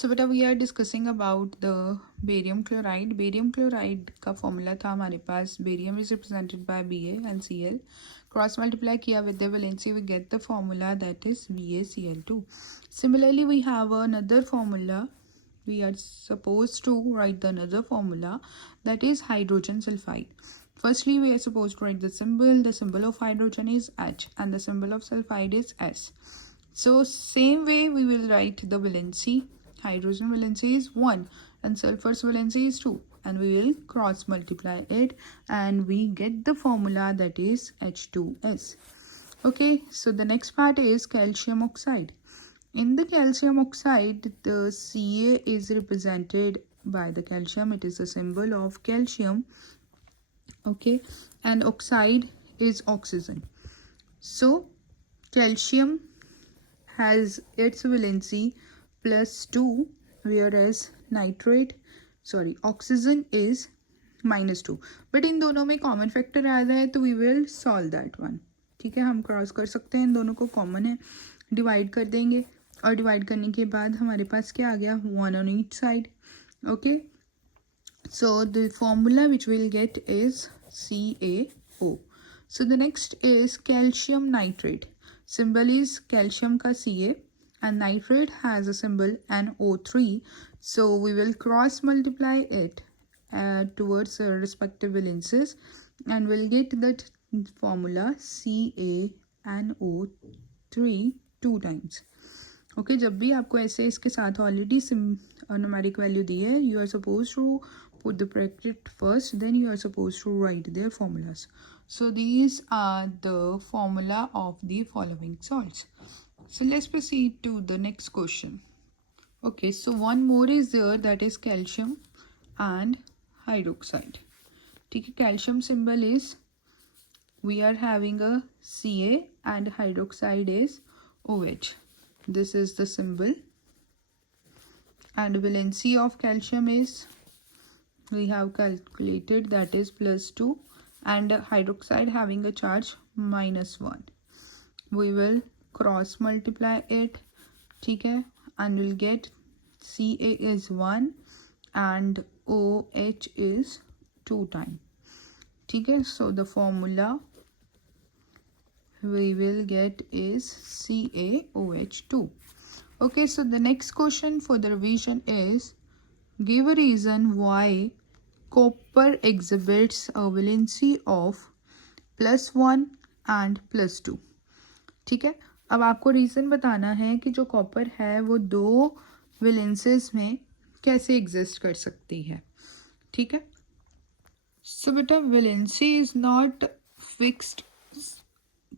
सो बेटा we are discussing about the barium chloride. Barium chloride का formula था हमारे पास. Barium is represented by BaNCl. Cross multiply किया with the valency we get the formula that is BaCl2. Similarly we have another formula. We are supposed to write the another formula that is hydrogen sulfide. Firstly we are supposed to write the symbol. The symbol of hydrogen is H and the symbol of sulfide is S. So same way we will write the valency. Hydrogen valency is 1 and sulfur's valency is 2, and we will cross multiply it and we get the formula that is H2S. Okay, so the next part is calcium oxide. In the calcium oxide, the Ca is represented by the calcium. It is a symbol of calcium. Okay, and oxide is oxygen. So calcium has its valency +2, whereas oxygen is -2. But इन दोनों में common factor आ रहा है तो we will solve that one. ठीक है, हम क्रॉस कर सकते हैं, इन दोनों को कॉमन है, डिवाइड कर देंगे और डिवाइड करने के बाद हमारे पास क्या आ गया, 1 on each side. Okay, so the formula which we'll get is CaO. So the next is calcium nitrate. Symbol is calcium ka Ca and nitrate has a symbol NO3. So we will cross multiply it towards respective valences and we'll get that formula CaNO3 2 times. Okay, जब भी आपको ऐसे इसके साथ already numeric value दी है, you are suppose to put the bracket first, then you are suppose to write their formulas. So these are the formula of the following salts. So let's proceed to the next question. Okay, so one more is there, that is calcium and hydroxide. ठीक है, calcium symbol is, we are having a Ca and hydroxide is OH. This is the symbol. And valency of calcium is, we have calculated, that is +2, and hydroxide having a charge -1. We will cross multiply it. ठीक है, and we'll get Ca is 1 and OH is 2 times. ठीक है, so the formula we will get is CaOH2. Okay, so the next question for the revision is, give a reason why copper exhibits a valency of +1 and +2. ठीक है, अब आपको reason बताना है कि जो कॉपर है वो दो वैलेंसेस में कैसे एग्जिस्ट कर सकती है. ठीक है, सो बेटा वैलेंसी इज़ नॉट फिक्स्ड.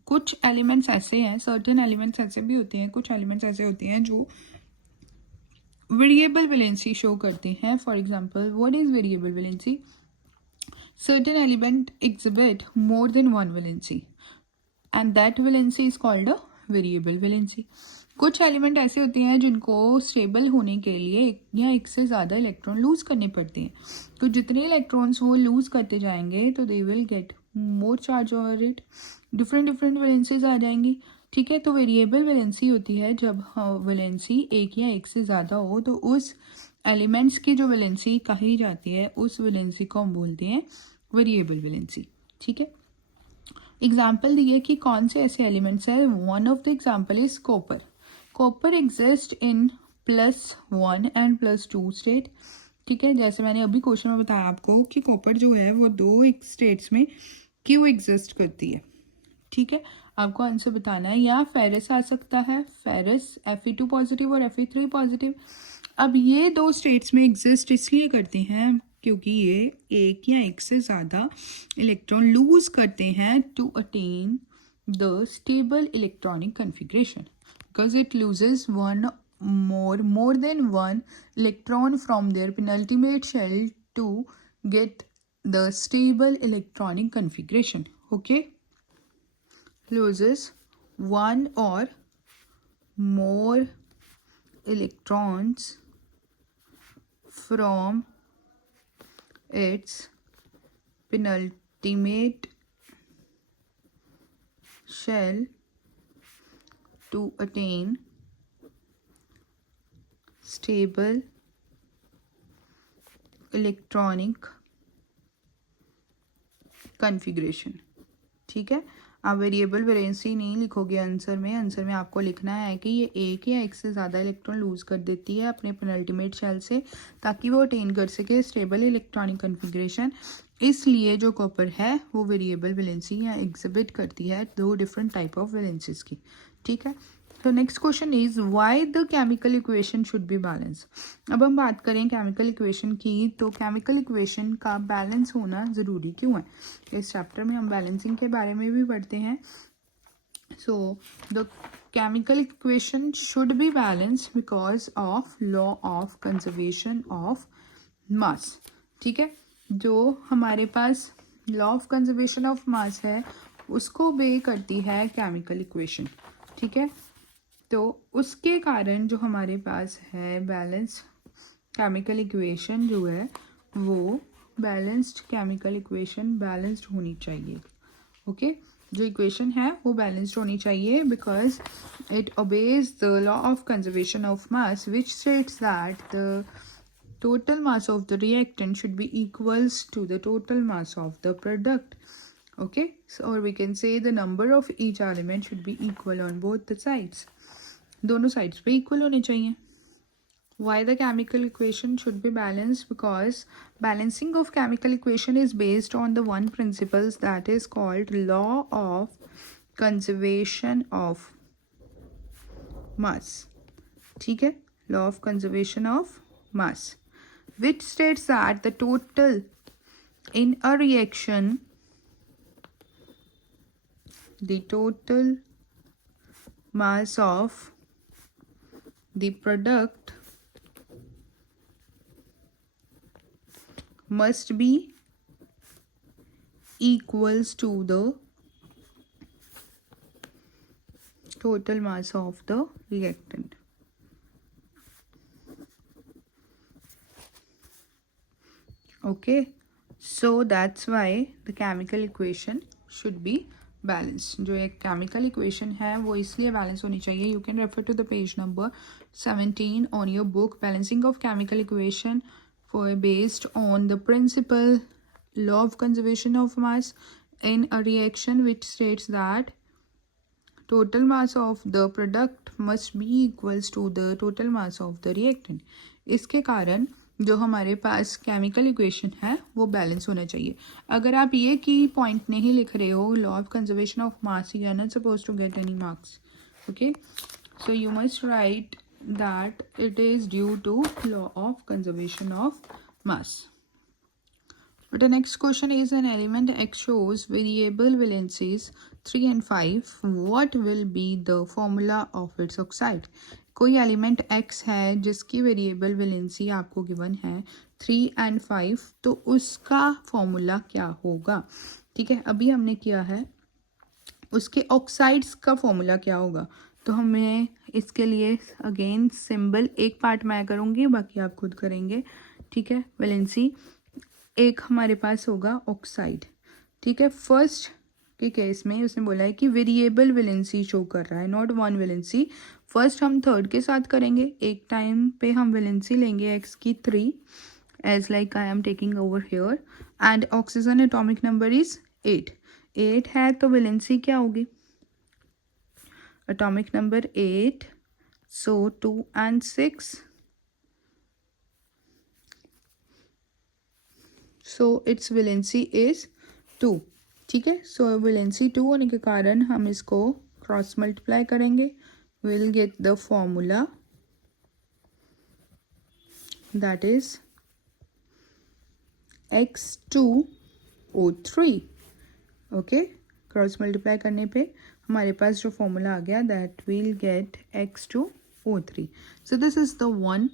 कुछ एलिमेंट्स ऐसे हैं, सर्टेन एलिमेंट्स ऐसे भी होते हैं, कुछ एलिमेंट्स ऐसे होते हैं जो वेरिएबल वैलेंसी शो करते हैं. For example, what is variable valency? Certain element exhibit more than one valency and that valency is called a variable valency. कुछ एलिमेंट ऐसे होते हैं जिनको स्टेबल होने के लिए एक या एक से ज़्यादा इलेक्ट्रॉन लूज करने पड़ते हैं. तो जितने इलेक्ट्रॉन्स वो लूज करते जाएंगे तो they will get more charge over it, different valencies आ जाएंगी. ठीक है, तो वेरिएबल वैलेंसी होती है जब वैलेंसी एक या एक से ज़्यादा हो, तो उस एलिमेंट्स की जो वैलेंसी कही जाती है उस वैलेंसी को हम बोलते हैं वेरिएबल वैलेंसी. ठीक है, एग्जाम्पल दिए कि कौन से ऐसे एलिमेंट्स है. One of the example is copper. Copper exist in +1 and +2 state. ठीक है, जैसे मैंने अभी क्वेश्चन में बताया आपको कि कॉपर जो है वो दो एक स्टेट्स में क्यों एग्जिस्ट करती है. ठीक है, आपको आंसर बताना है. या फेरस आ सकता है, फेरस Fe2 पॉजिटिव और Fe3 पॉजिटिव. अब ये दो स्टेट्स में एग्जिस्ट इसलिए करते हैं क्योंकि ये एक या एक से ज़्यादा इलेक्ट्रॉन लूज करते हैं to attain the stable electronic configuration, because it loses one more than one electron from their penultimate shell to get the stable electronic configuration. Okay, loses one or more electrons from its penultimate shell to attain stable electronic configuration. ठीक है, आप variable valency नहीं लिखोगे answer में। Answer में आपको लिखना है कि ये एक या एक से ज़्यादा इलेक्ट्रॉन लूज़ कर देती है अपने पेनल्टीमेट शेल से, ताकि वो अटेन कर सके स्टेबल इलेक्ट्रॉनिक कॉन्फ़िगरेशन। इसलिए जो कॉपर है वो वेरिएबल वैलेंसी या एग्जिबिट करती है दो डिफरेंट टाइप ऑफ वैलेंसीज की। ठीक है, तो next question is why the chemical equation should be balance. अब हम बात करें केमिकल इक्वेशन की, तो केमिकल इक्वेशन का बैलेंस होना ज़रूरी क्यों है। इस चैप्टर में हम बैलेंसिंग के बारे में भी पढ़ते हैं। So the chemical equation should be balance because of law of conservation of mass. ठीक है, जो हमारे पास law of conservation of mass है उसको बे करती है केमिकल इक्वेशन। ठीक है, तो उसके कारण जो हमारे पास है बैलेंस केमिकल इक्वेशन जो है वो बैलेंस्ड केमिकल इक्वेशन बैलेंस्ड होनी चाहिए। ओके, जो इक्वेशन है वो बैलेंस्ड होनी चाहिए because it obeys the law of conservation of mass which states that the total mass of the reactant should be equals to the total mass of the product. Okay, so or we can say the number of each element should be equal on both the sides. दोनों sides पे equal होने चाहिए. Why the chemical equation should be balanced? Because balancing of chemical equation is based on the one principles that is called law of conservation of mass. ठीक है, law of conservation of mass, which states that the total in a reaction, the total mass of the product must be equals to the total mass of the reactant. Okay, so that's why the chemical equation should be balanced. जो एक chemical equation है वो इसलिए balance होनी चाहिए. You can refer to the page number 17 on your book. Balancing of chemical equation for based on the principle law of conservation of mass in a reaction which states that total mass of the product must be equals to the total mass of the reactant. इसके कारण जो हमारे पास chemical equation है वो balance होना चाहिए. अगर आप ये की पॉइंट नहीं लिख रहे हो law of conservation of mass, you are not suppose to get any marks. Okay, so you must write that it is due to law of conservation of mass. But the next question is an element X shows variable valencies 3 and 5. What will be the formula of its oxide? कोई element X है जिसकी variable valency आपको given है 3 and 5, तो उसका formula क्या होगा. ठीक है, अभी हमने किया है उसके ऑक्साइड्स का फॉर्मूला क्या होगा. तो हमें इसके लिए अगेन सिंबल एक पार्ट मैं करूँगी, बाकी आप खुद करेंगे. ठीक है, वैलेंसी एक हमारे पास होगा ऑक्साइड. ठीक है, फर्स्ट के केस में उसने बोला है कि वेरिएबल वैलेंसी शो कर रहा है, नॉट वन वैलेंसी. फर्स्ट हम थर्ड के साथ करेंगे. एक टाइम पे हम वैलेंसी लेंगे एक्स की 3 as like I am taking over here, and oxygen atomic number is 8 है, तो वैलेंसी क्या होगी atomic number 8, so 2 and 6, so its valency is 2. ठीक है, सो वैलेंसी 2 होने के कारण हम इसको क्रॉस मल्टीप्लाई करेंगे, will get the formula that is X2O3. Okay, cross multiply करने पे हमारे पास जो फॉर्मूला आ गया that will get X2O3. So this is the one.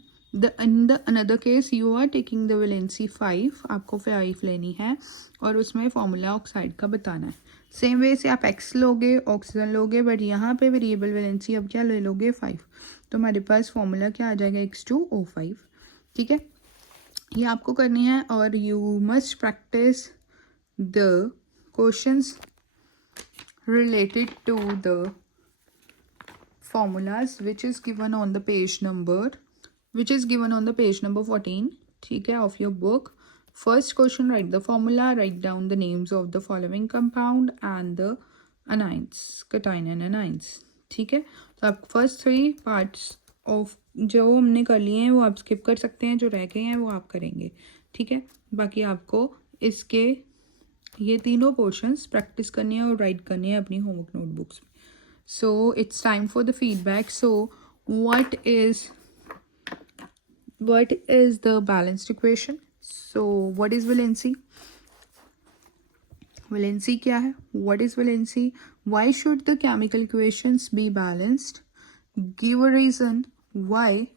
In the another case you are taking the valency 5, आपको 5 लेनी है और उसमें फॉर्मूला ऑक्साइड का बताना है. सेम वे से आप X लोगे, ऑक्सीजन लोगे, बट यहाँ पे वेरिएबल वैलेंसी अब क्या ले लोगे 5, तो हमारे पास फॉर्मूला क्या आ जाएगा X2O5. ठीक है, ये आपको करनी है और you must practice the questions related to the formulas which is given on the page number which is given on the page number 14, ठीक है, of your book. First question, write the formula, write down the names of the following compound and the anions, cation and anions. ठीक है, तो आप first 3 parts of जो हमने कर लिए हैं वो आप स्किप कर सकते हैं, जो रह गए हैं वो आप करेंगे. ठीक है, बाकी आपको इसके ये तीनों पोर्शंस प्रैक्टिस करनी है और राइट करनी है अपनी होमवर्क नोटबुक्स में. So it's time for the feedback. So what is the balanced equation? So what is valency? Valency क्या है? What is valency? Why should the chemical equations be balanced? Give a reason why.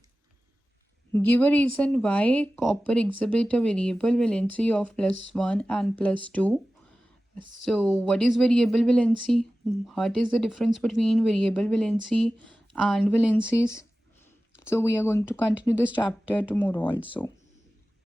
Give a reason why copper exhibit a variable valency of +1 and +2. So what is variable valency? What is the difference between variable valency and valencies? So we are going to continue this chapter tomorrow also.